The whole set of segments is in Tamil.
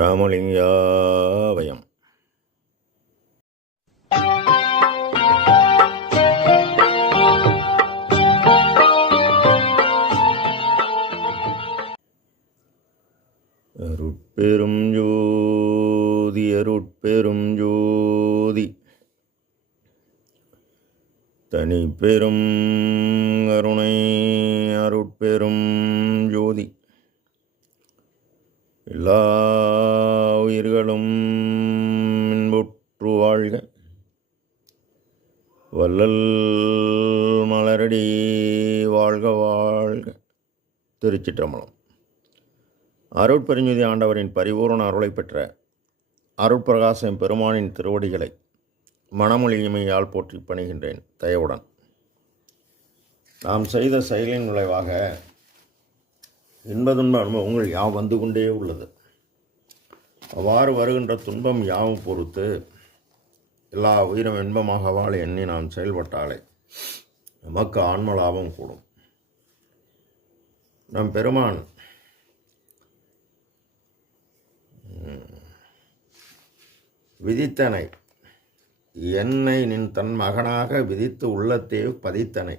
ராமலிங்காபயம். அருட்பெரும் ஜோதி அருட்பெரும் ஜோதி தனிப்பெரும் கருணை அருட்பெரும் ஜோதி எல்லா உயிர்களும் இன்புற்று வாழ்க. வள்ளல் மலரடி வாழ்க வாழ்க. திருச்சிற்றம்பலம். அருட்பெருஞ்சுதி ஆண்டவரின் பரிபூரண அருளை பெற்ற அருட்பிரகாசம் பெருமானின் திருவடிகளை மனமொழிமையால் போற்றி பணிகின்றேன் தயவுடன். நாம் செய்த செயலின் விளைவாக இன்பதுன்ப அனுபவங்கள் யாவும் வந்து கொண்டே உள்ளது. அவ்வாறு வருகின்ற துன்பம் யாவும் பொறுத்து எல்லா உயிரும் இன்பமாக வாழ எண்ணி நாம் செயல்பட்டாலே நமக்கு ஆன்ம லாபம் கூடும். நம் பெருமான் விதித்தனை என்னை நின் தன் மகனாக விதித்து உள்ளத்தே பதித்தனை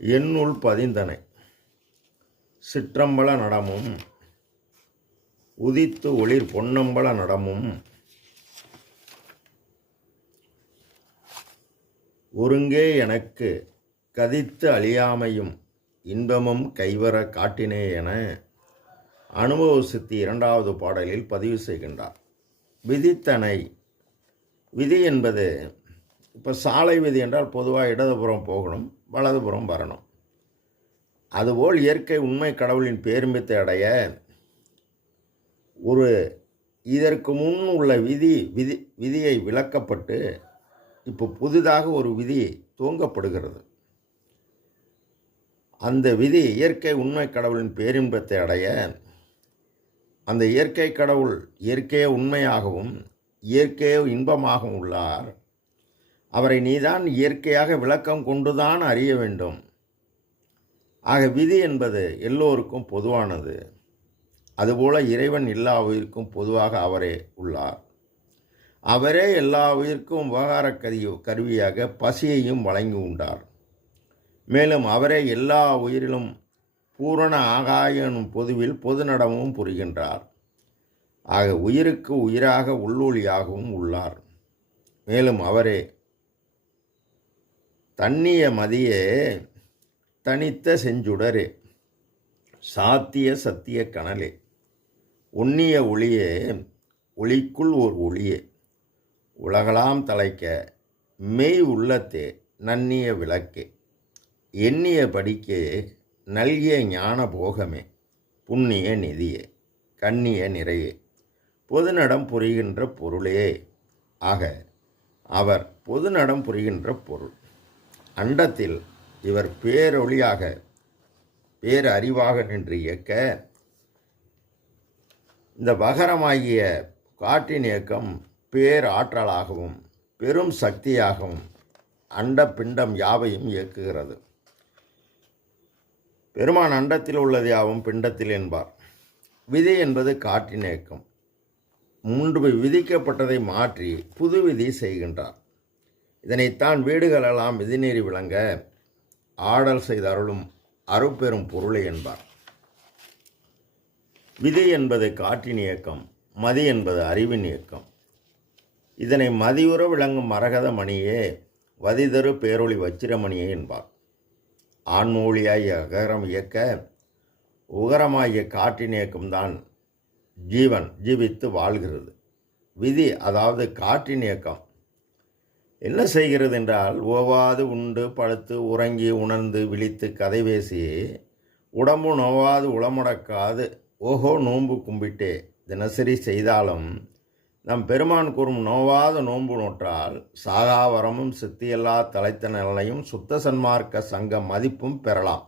என்னுள் பதிந்தனை சிற்றம்பல நடமும் உதித்து ஒளிர் பொன்னம்பல நடமும் ஒருங்கே எனக்கு கதித்து அழியாமையும் இன்பமும் கைவர காட்டினே என அனுபவ சித்தி 2வது பாடலில் பதிவு செய்கின்றார். விதித்தனை, விதி என்பது இப்போ சாலை விதி என்றால் பொதுவாக இடதுபுறம் போகணும், வலதுபுறம் வரணும். அதுபோல் இயற்கை உண்மை கடவுளின் பேரும்பத்தை அடைய ஒரு இதற்கு முன் உள்ள விதியை விளக்கப்பட்டு இப்போ புதிதாக ஒரு விதி துவங்கப்படுகிறது. அந்த விதி இயற்கை உண்மை கடவுளின் பேரின்பத்தை அடைய அந்த இயற்கை கடவுள் இயற்கையே உண்மையாகவும் இயற்கையே இன்பமாகவும் உள்ளார். அவரை நீதான் இயற்கையாக விளக்கம் கொண்டுதான் அறிய வேண்டும். ஆக விதி என்பது எல்லோருக்கும் பொதுவானது. அதுபோல இறைவன் எல்லா உயிருக்கும் பொதுவாக அவரே உள்ளார். அவரே எல்லா உயிருக்கும் உபகார கருவியாக பசியையும் வழங்கி உண்டார். மேலும் அவரே எல்லா உயிரிலும் பூரண ஆகாய எனும் பொதுவில் பொது நடமும் புரிகின்றார். ஆக உயிருக்கு உயிராக உள்ளொளியாகவும் உள்ளார். மேலும் அவரே தன்னிய மதியே தனித்த செஞ்சுடரே சாத்திய சத்திய கனலே உன்னிய ஒளியே ஒளிக்குள் ஓர் ஒளியே உலகலாம் தலைக்க மெய் உள்ளத்தே நன்னிய விளக்கே எண்ணிய படிக்கே நல்கிய ஞான போகமே புண்ணிய நிதியே கண்ணிய நிறையே பொதுநடம் புரிகின்ற பொருளே. ஆக அவர் பொதுநடம் புரிகின்ற பொருள். அண்டத்தில் இவர் பேரொளியாக பேரறிவாக நின்று இயக்க இந்த வகரமாகிய காற்றின் இயக்கம் பேராற்றலாகவும் பெரும் சக்தியாகவும் அண்ட பிண்டம் யாவையும் இயக்குகிறது. பெருமான் அண்டத்தில் உள்ளது யாவும் பிண்டத்தில் என்பார். விதி என்பது காற்றின் இயக்கம். முன்பு விதிக்கப்பட்டதை மாற்றி புது விதி செய்கின்றார். இதனைத்தான் வீடுகளெல்லாம் விதிநெறி விளங்க ஆடல் செய்த அருளும் அருட்பெரும் பொருளை என்பார். விதி என்பது காற்றின் இயக்கம், மதி என்பது அறிவின் இயக்கம். இதனை மதியுற விளங்கும் மரகத மணியே வதிதரு பேரொளி வச்சிரமணியே என்பார். ஆண்மொழியாகிய அகரம் இயக்க உகரமாகிய காற்றின் இயக்கம்தான் ஜீவித்து வாழ்கிறது. விதி அதாவது காற்றின் இயக்கம் என்ன செய்கிறது என்றால், ஓவாது உண்டு படுத்து உறங்கி உணர்ந்து விழித்து கதை பேசி உடம்பு நோவாது உளமுடக்காது ஓஹோ நோன்பு கும்பிட்டே தினசரி செய்தாலும் நம் பெருமான் கூறும் நோவாத நோன்பு நோற்றால் சாகாவரமும் சித்தியல்லா தலைத்த நிலையும் சுத்த சன்மார்க்க சங்க மதிப்பும் பெறலாம்.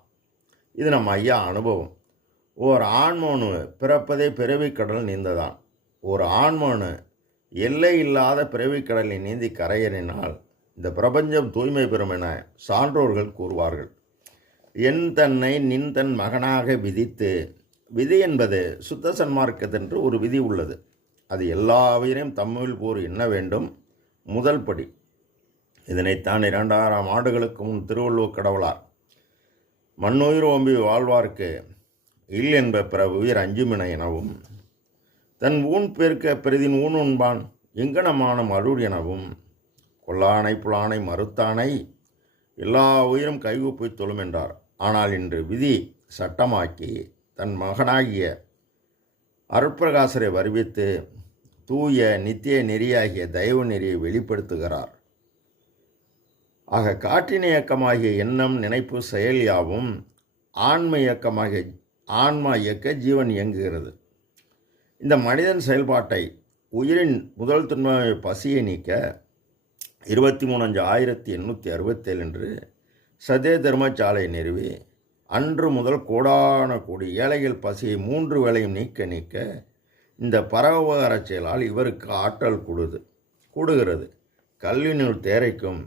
இது நம் ஐயா அனுபவம். ஓர் ஆண்மோனு பிறப்பதே பிறவிக்கடல் நீந்ததான். ஒரு ஆண்மோனு எல்லை இல்லாத பிறவிக்கடலை நீந்தி கரையேறினால் இந்த பிரபஞ்சம் தூய்மை பெறும் என சான்றோர்கள் கூறுவார்கள். என் தன்னை நின் தன் மகனாக விதித்து விதி என்பது சுத்த சன்மார்க்கத்தென்று ஒரு விதி உள்ளது. அது எல்லா உயிரையும் தம்மில் போர் எண்ண வேண்டும். முதல் படி. இதனைத்தான் 2000 ஆண்டுகளுக்கு முன் திருவள்ளுவர் கடவுளார் மண்ணுயிர் ஓம்பி வாழ்வார்க்கு இல் என்ப பிற உயிர் அஞ்சுமின எனவும், தன் ஊன் பேர்க்க பெரிதின் ஊன் உண்பான் எங்கனமான மருள் எனவும், கொல்லானை புலானை மறுத்தானை எல்லா உயிரும் கைகூப்பித் தொழும் என்றார். ஆனால் இன்று விதி சட்டமாக்கி தன் மகனாகிய அருட்பிரகாசரை வருவித்து தூய நித்திய நெறியாகிய தயவு நெறியை வெளிப்படுத்துகிறார். ஆக காற்றின இயக்கமாகிய எண்ணம் நினைப்பு செயல் யாவும் ஆன்ம இயக்கமாகிய ஆன்மா இயக்க ஜீவன் இயங்குகிறது. இந்த மனிதன் செயல்பாட்டை உயிரின் முதல் துன்ப பசியை நீக்க 23/5/1867 அன்று சதே தர்மசாலை நிறுவி அன்று முதல் கோடான கோடி ஏழைகள் பசியை 3 வேளையும் நீக்க இந்த பரோபகார செயலால் இவருக்கு ஆற்றல் கூடுகிறது. கல்வினுள் தேரைக்கும்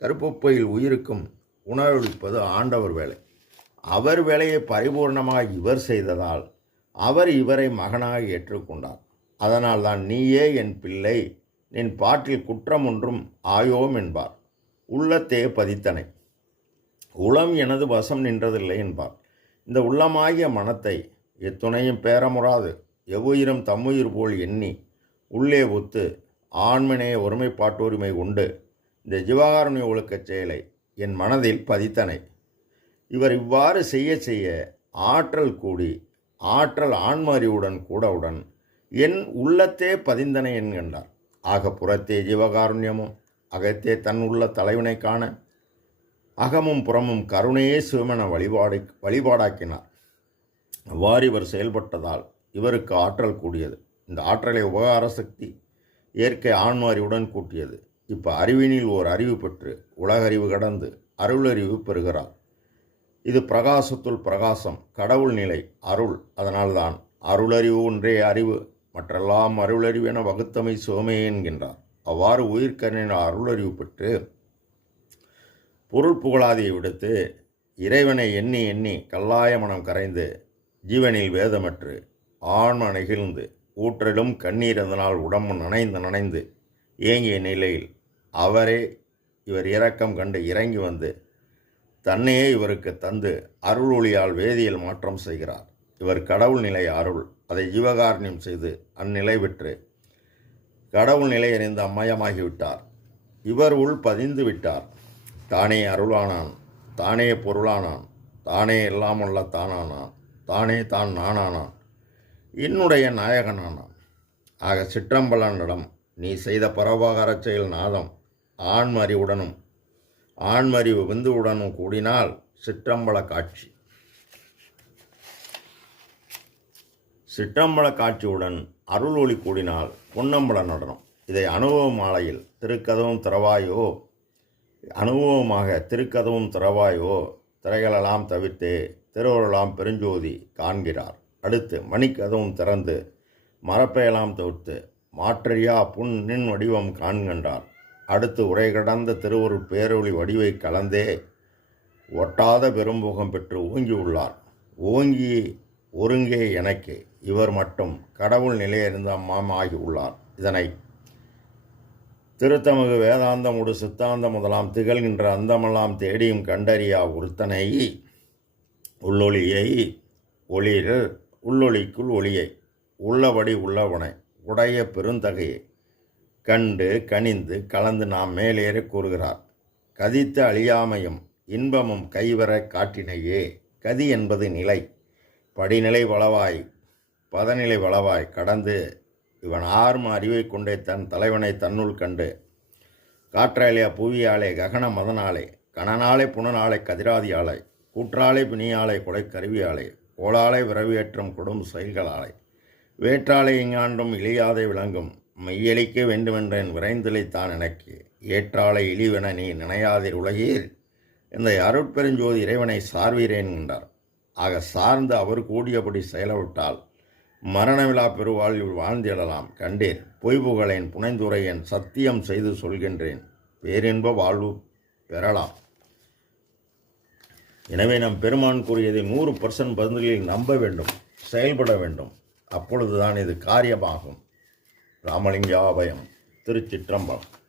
கருப்பப்பையில் உயிருக்கும் உணவளிப்பது ஆண்டவர் வேலை. அவர் வேலையை பரிபூர்ணமாக இவர் செய்ததால் அவர் இவரை மகனாக ஏற்றுக்கொண்டார். அதனால் தான் நீயே என் பிள்ளை, நின் பாட்டில் குற்றம் ஒன்றும் ஆயோம் என்பார். உள்ளத்தே பதித்தனை, உளம் எனது வசம் நின்றதில்லை என்பார். இந்த உள்ளமாகிய மனத்தை எத்துணையும் பேரமுறாது எவ்வுயிரும் தம்முயிர் போல் எண்ணி உள்ளே ஒத்து ஆண்மனைய ஒருமைப்பாட்டுரிமை உண்டு இந்த ஜீவகாருண்ய ஒழுக்கச் செயலை என் மனதில் பதித்தனை. இவர் இவ்வாறு செய்ய ஆற்றல் கூடி ஆற்றல் ஆன்ம அறிவுடன் கூடவுடன் என் உள்ளத்தே பதிந்தனை என்கின்றார். ஆக புறத்தே ஜீவகாருண்யமும் அகத்தே தன் உள்ள தலைவனை காண அகமும் புறமும் கருணையே சிவமென வழிபாடாக்கினார். அவ்வாறு இவர் செயல்பட்டதால் இவருக்கு ஆற்றல் கூடியது. இந்த ஆற்றலை உபகார சக்தி இயற்கை ஆன்ம அறிவுடன் கூட்டியது. இப்போ அறிவினில் ஓர் அறிவு பெற்று உலகறிவு கடந்து அருளறிவு பெறுகிறார். இது பிரகாசத்துள் பிரகாசம், கடவுள் நிலை, அருள். அதனால்தான் அருளறிவு ஒன்றே அறிவு, மற்றெல்லாம் அருளறிவு என வகுத்தமை சிவமே என்கின்றார். அவ்வாறு உயிர்கண்ணின் அருளறிவு பெற்று பொருள் புகழாதியை விடுத்து இறைவனை எண்ணி எண்ணி கல்லாய மனம் கரைந்து ஜீவனில் வேதமற்று ஆன்ம நெகிழ்ந்து ஊற்றலும் கண்ணீர் அதனால் உடம்பு நனைந்து ஏங்கிய நிலையில் அவரே இவர் இரக்கம் கண்டு இறங்கி வந்து தன்னையே இவருக்கு தந்து அருள் ஒளியால் வேதியியல் மாற்றம் செய்கிறார். இவர் கடவுள் நிலை அருள், அதை ஜீவகாருண்யம் செய்து அந்நிலை பெற்று கடவுள் நிலை அறிந்து அம்மயமாகிவிட்டார். இவர் உள் பதிந்து விட்டார். தானே அருளானான், தானே பொருளானான், தானே எல்லாமுள்ள தானானான், தானே தான் நானானான், என்னுடைய நாயகனானான். ஆக சிற்றம்பலனிடம் நீ செய்த பரோபகார செயல் நாதம் ஆண்மறிவுடனும் ஆண்மறிவு விந்துவுடனும் கூடினால் சிற்றம்பல காட்சி. சிற்றம்பல காட்சியுடன் அருள் ஒளி கூடினால் பொன்னம்பல நடனம். இதை அனுபவ மாலையில் திருக்கதவும் திறவாயோ திரைகளெல்லாம் தவிர்த்தே திருவருளாம் பெருஞ்சோதி காண்கிறார். அடுத்து மணிக்கதவும் திறந்து மரப்பையெல்லாம் தவிர்த்து மாற்றறியா புன் நின் வடிவம் காண்கின்றார். அடுத்து உரை கடந்த திருவருள் பேரொளி வடிவை கலந்தே ஒட்டாத பெரும்புகம் பெற்று ஓங்கியுள்ளார். ஓங்கி ஒருங்கே எனக்கு இவர் மட்டும் கடவுள் நிலையறிந்த அம்மாமாகி உள்ளார். இதனை திருத்தமிகு வேதாந்தமுடு சித்தாந்த முதலாம் திகழ்கின்ற அந்தமெல்லாம் தேடியும் கண்டறியா ஒருத்தனை உள்ளொளியை ஒளிர் உள்ளொளிக்குள் ஒளியை உள்ளபடி உள்ளவனை உடைய பெருந்தகையை கண்டு கனிந்து கலந்து நாம் மேலேறி கூறுகிறார். கதித்த அழியாமையும் இன்பமும் கைவர காட்டினையே. கதி என்பது நிலை, படிநிலை வளவாய் பதநிலை வளவாய் கடந்து இவன் ஆர்ம அறிவை கொண்டே தன் தலைவனை தன்னுள் கண்டு காற்றாலே புவியாலே ககன மதனாலே கணனாலே புனனாலே கதிராதியாலே கூற்றாலே பிணியாலே கொடை கருவியாலே கோளாலே விரவியேற்றம் கொடும் செயல்களாலே வேற்றாலே இங்காண்டும் இழியாதே விளங்கும் மெய்யளிக்க வேண்டுமென்றேன் விரைந்திழைத்தான் எனக்கு ஏற்றாலை இழிவென நீ நினையாதீர் உலகீர் இந்த அருட்பெருஞ்சோதி இறைவனை சார்வீரேன் என்றார். ஆக சார்ந்து அவர் கூடியபடி செயலவிட்டால் மரணவிழா பெருவாழ்வில் வாழ்ந்திடலாம். கண்டேன் பொய்புகளேன் புனைந்துரையேன் சத்தியம் செய்து சொல்கின்றேன் பேரின்ப வாழ்வு பெறலாம். எனவே நம் பெருமான் கூறியதை 100% பதில்களில் நம்ப வேண்டும். செயல்பட வேண்டும். அப்பொழுதுதான் இது காரியமாகும். ராமலிங்காபயம். திருச்சிற்றம்பலம்.